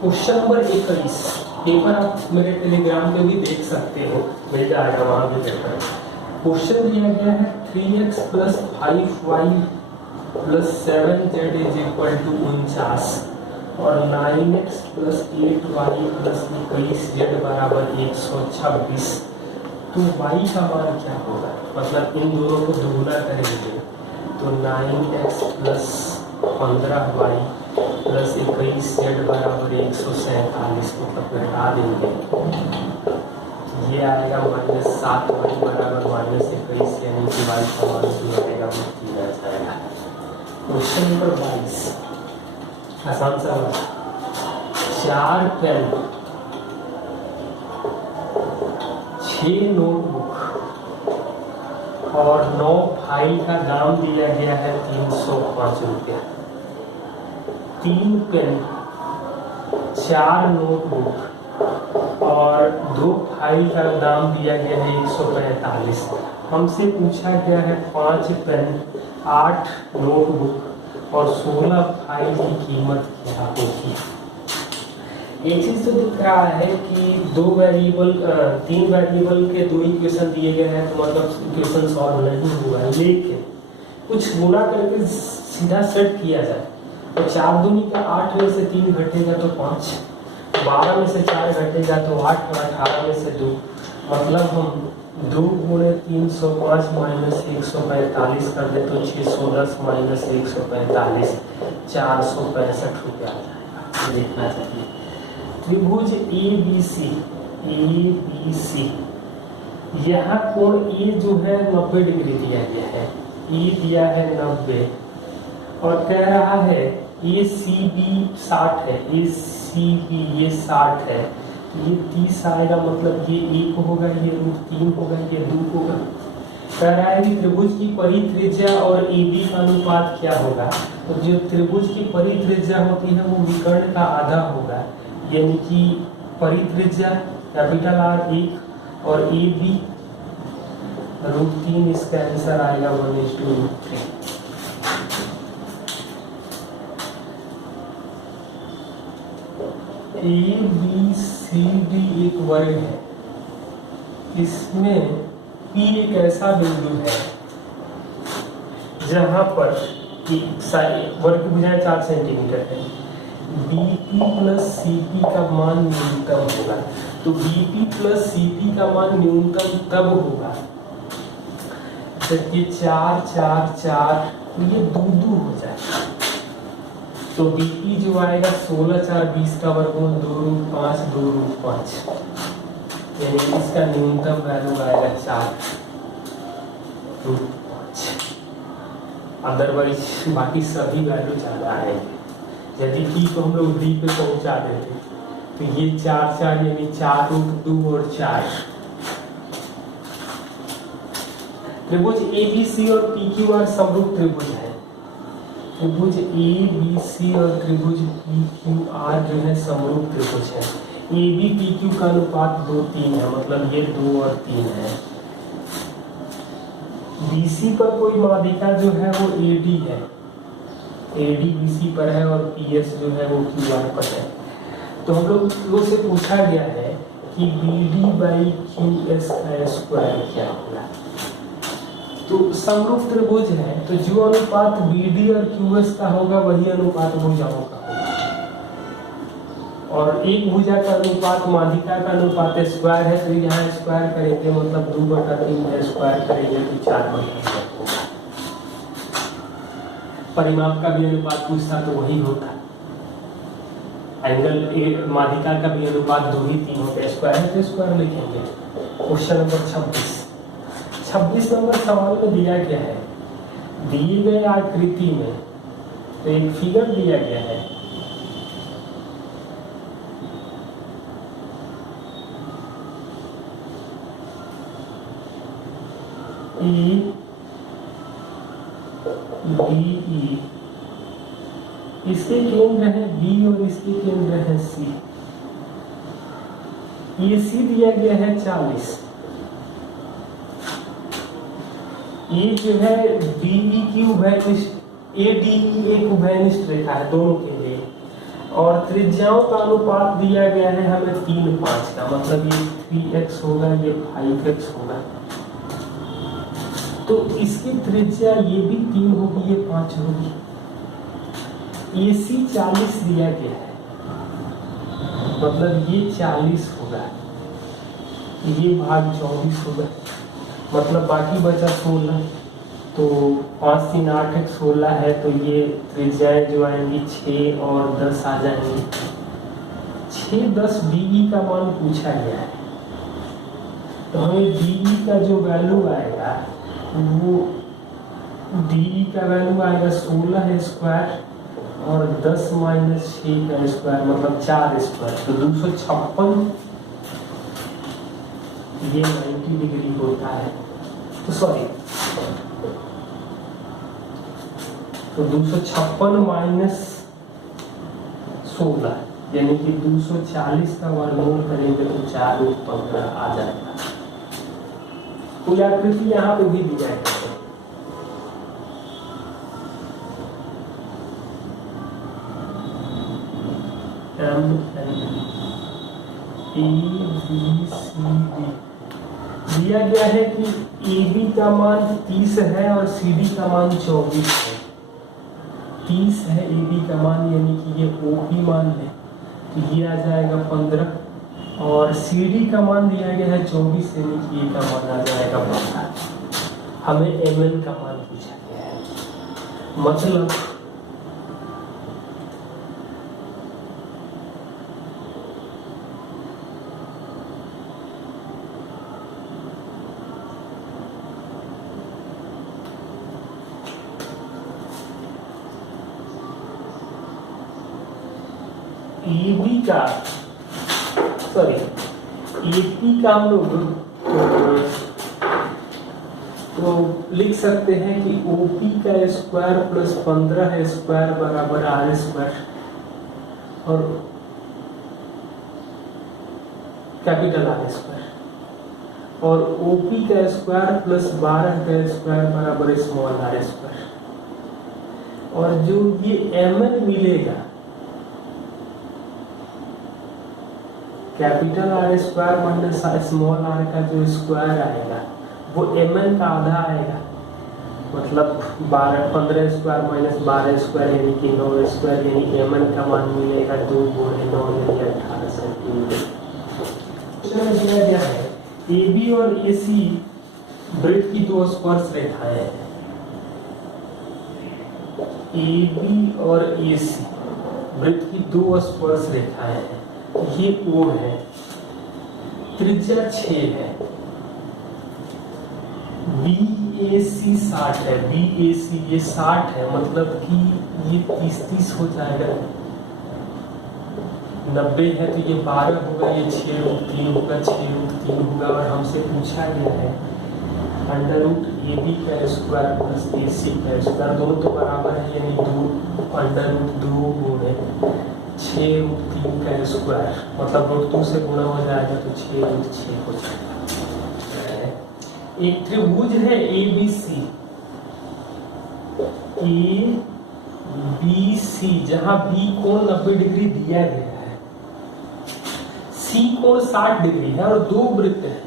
Question number 21 paper आप मेरे Telegram पे भी देख सकते हो, मिल जाएगा वहां भी पेपर। क्वेश्चन दिया गया है 3x + 5y + 7z = 49 और 9x + 8y + 21z = 126। तो y का मान क्या होगा? मतलब इन दोनों को दोगुना करेंगे तो 9x + 15y + 21z = 147 को घटा देंगे, ये आएगा -7y = -21, यानी कि y का मान जो आएगा वो 3 आ जाएगा। क्वेश्चन नंबर 22 आसान सा है। 4 पेन, 6 नोटबुक और 9 फाइल का दाम दिया गया है 305 रुपया। 3 पेन, 4 नोटबुक और 2 फाइल का दाम दिया गया है 145। हमसे पूछा गया है 5 पेन, 8 नोटबुक और 16 फाइल की कीमत क्या होगी। एक चीज तो दिख रहा है कि 3 वेरिएबल के 2 इक्वेशन दिए गए हैं, तो मतलब इक्वेशन सॉल्व नहीं हुआ है, लेकिन कुछ गुणा करके सीधा सेट किया जाए तो 4 दूनी का 8 में से 3 घटेगा तो 5, 12 में से 4 घटेगा तो 8 और 18 में से 2, मतलब हम 2 × 305 - 145 कर दे तो 610 - 145 465 रुपया आ जाएगा। देखना चाहिए। त्रिभुज ABC, यहाँ कोण ए जो है 90 डिग्री दिया गया है, ए दिया है 90 और कह रहा है ACB 60 है, ACB ये 60 है, ये 30 आएगा, मतलब ये 1 होगा, ये √3 होगा, ये 2 होगा। कह रहा है कि त्रिभुज की परित्रिज्या और AB का अनुपात क्या होगा। तो जो त्रिभुज की परित्रिज्या होती है वो विकर्ण का आधा होगा, यानी कि परित्रिज्या R 1 और AB √3, इसका आंसर आएगा 1:√3। ABCD एक वर्ग है, इसमें P एक ऐसा बिंदु है जहां पर वर्ग की भुजाएं 4 सेंटीमीटर है। BP + CP का मान न्यूनतम होगा, तो BP + CP का मान न्यूनतम तब होगा जब ये 4 4 4 ये 2 2 हो जाएगा। तो BP जो आएगा 16 4 20 का वर्गमूल 2√5 2√5, यानी इसका न्यूनतम वैल्यू आएगा 4√5। अदरवाइज बाकी सभी वैल्यू ज़्यादा आएंगे। यदि P को हम लोग D पे पहुंचा देते तो ये 4 4 यानी 4√2 और 4। त्रिभुज ABC और PQR समरूप त्रिभुज है। त्रिभुज ABC और त्रिभुज PQR जो है समरूप त्रिभुज है। AB PQ का अनुपात 2:3 है, मतलब ये 2 और 3 है। BC पर कोई माध्यिका जो है वो AD है, AD BC पर है और PS जो है वो QR पर है। तो हम लोग से पूछा गया है कि BD/QS का स्क्वायर क्या होगा। तो समरूप त्रिभुज है, तो जो अनुपात BD और QS का होगा वही अनुपात भुजाओं का होगा, और एक भुजा का अनुपात माध्यिका का अनुपात स्क्वायर है, तो यहाँ स्क्वायर करेंगे मतलब 2/3 स्क्वायर करेंगे तो 4/3 होगा। परिमाप का भी अनुपात पूछता तो वही होता। एंगल माध्यिका का भी अनुपात 2 ही 3 होते, स्क्वायर है तो स्क्वायर लिखेंगे। क्वेश्चन नंबर 26 नंबर सवाल में दिया गया है, दिए गए आकृति में तो एक फिगर दिया गया है, ABE, इसके केंद्र है B और इसके केंद्र है C। AC दिया गया है 40, ये जो है DE की उभयनिष्ठ ADE एक उभयनिष्ठ रेखा है दोनों के लिए, और त्रिज्याओं का अनुपात दिया गया है हमें 3-5 का, मतलब ये 3x होगा, ये 5x होगा। तो इसकी त्रिज्या ये भी 3 होगी, ये 5 होगी। AC 40 दिया गया है, मतलब ये 40 होगा, ये भाग 24 होगा, मतलब बाकी बचा 16। तो 5 3 8 1 16 है, तो ये त्रिज्याएं जो आएंगी 6 और 10 आ जाएंगी। 6 10 DE का मान पूछा गया है, तो हमें DE का जो वैल्यू आएगा वो DE का वैल्यू आएगा 16 स्क्वायर और 10 - 6 का स्क्वायर, मतलब 4 स्क्वायर, तो 256। ये 90 डिग्री होता है, तो सॉरी, तो 256 - 16 यानी कि 240 का वर्गमूल करेंगे तो 4√15 आ जाएगा। कोई आकृति यहाँ पे भी दिया है, ABCD दिया गया है कि AB का मान 30 है और CD का मान 24 है। 30 है AB का मान, यानी कि ये OP मान है, तो ये आ जाएगा 15, और CD का मान दिया गया है 24, यानी कि ये का मान आ जाएगा 12। हमें MN का मान पूछा गया है, मतलब AB का, सॉरी AP का हम लोग तो लिख सकते हैं कि OP का स्क्वायर प्लस 15 स्क्वायर बराबर R स्क्वायर, और कैपिटल R स्क्वायर, और OP का स्क्वायर प्लस 12 का स्क्वायर बराबर स्मॉल r स्क्वायर, और जो ये MN मिलेगा capital R square minus small r का जो स्क्वायर आएगा वो MN का आधा आएगा, मतलब 15 स्क्वायर माइनस 12 स्क्वायर यानी कि 9 स्क्वायर, यानी MN का मान मिलेगा 2 × 9 यानी 18 सेंटीमीटर। दिया गया है AB और AC वृत्त की 2 स्पर्श रेखाएं हैं। AB और AC वृत्त की 2 स्पर्श रेखाएं हैं, ये O है, त्रिज्या 6 है, BAC 60 है, BAC ये 60 है, मतलब कि ये 30 हो जाएगा। 90 है तो ये 12 होगा, ये 6√3 होगा, 6√3 होगा, और हमसे पूछा गया है √AB का स्क्वायर प्लस AC का स्क्वायर, दोनों तो बराबर है, यानी 2 गुणे 6√3 का स्क्वायर, मतलब √2 से गुणा हो जाएगा तो 6√6 हो जाएगा। एक त्रिभुज है ABC, ABC जहां B कोण 90 डिग्री दिया गया है, C कोण 60 डिग्री है, और 2 वृत्त है,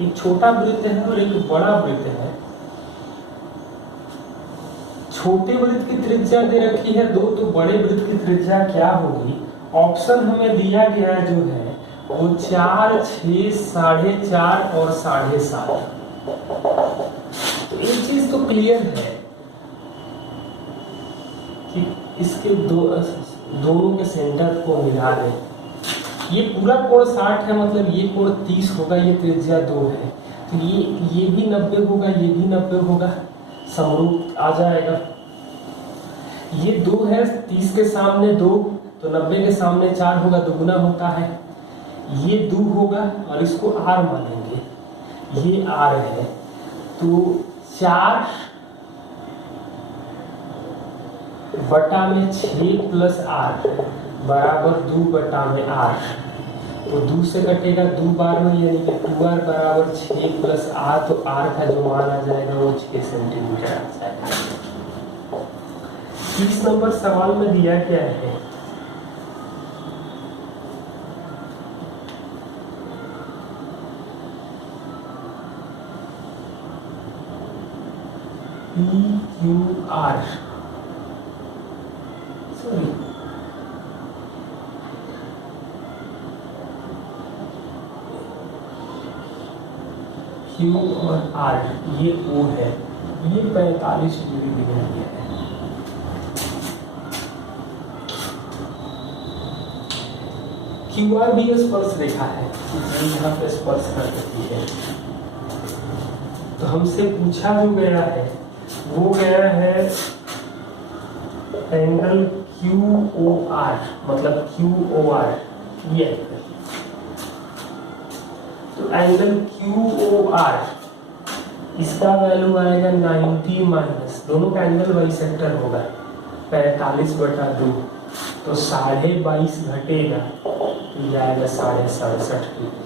एक छोटा वृत्त है और एक बड़ा वृत्त है। छोटे वृत्त की त्रिज्या दे रखी है 2, तो बड़े वृत्त की त्रिज्या क्या होगी? ऑप्शन हमें दिया गया है जो है वो 4, 6, 4.5 और 7.5। तो एक चीज तो क्लियर है कि इसके दोनों के सेंटर को मिला दें। ये पूरा कोण 60 है, मतलब ये कोण 30 होगा, ये त्रिज्या 2 है, तो ये भी 90 होगा, ये भी 90 होगा, समरूप आ जाएगा। ये 2 है, 30 के सामने 2, तो 90 के सामने 4 होगा, दुगुना होता है। ये 2 होगा और इसको R मानेंगे, ये R है, तो 4 बटा में 6 प्लस R बराबर 2 बटा में R, तो 2 से कटेगा 2 बार में, यानी कि 2R बराबर 6 प्लस R, तो R का जो मान आ जाएगा वो 6 सेंटीमीटर आ जाएगा। 30 नंबर सवाल में दिया क्या है P Q R, sorry Q और आर, ये ओ है, ये 45 डिग्री दिया गया है। क्यू आर भी स्पर्श रेखा है, यहाँ पे स्पर्श कर देती है। तो हमसे पूछा जो गया है वो गया है एंगल क्यू ओ आर, मतलब क्यू ओ आर ये एंगल। तो एंगल क्यू ओ आर इसका वैल्यू आएगा 90 माइनस, दोनों का एंगल बाइसेक्टर होगा 45/2, तो 22.5 घटेगा तो ये आएगा 67.5 डिग्री।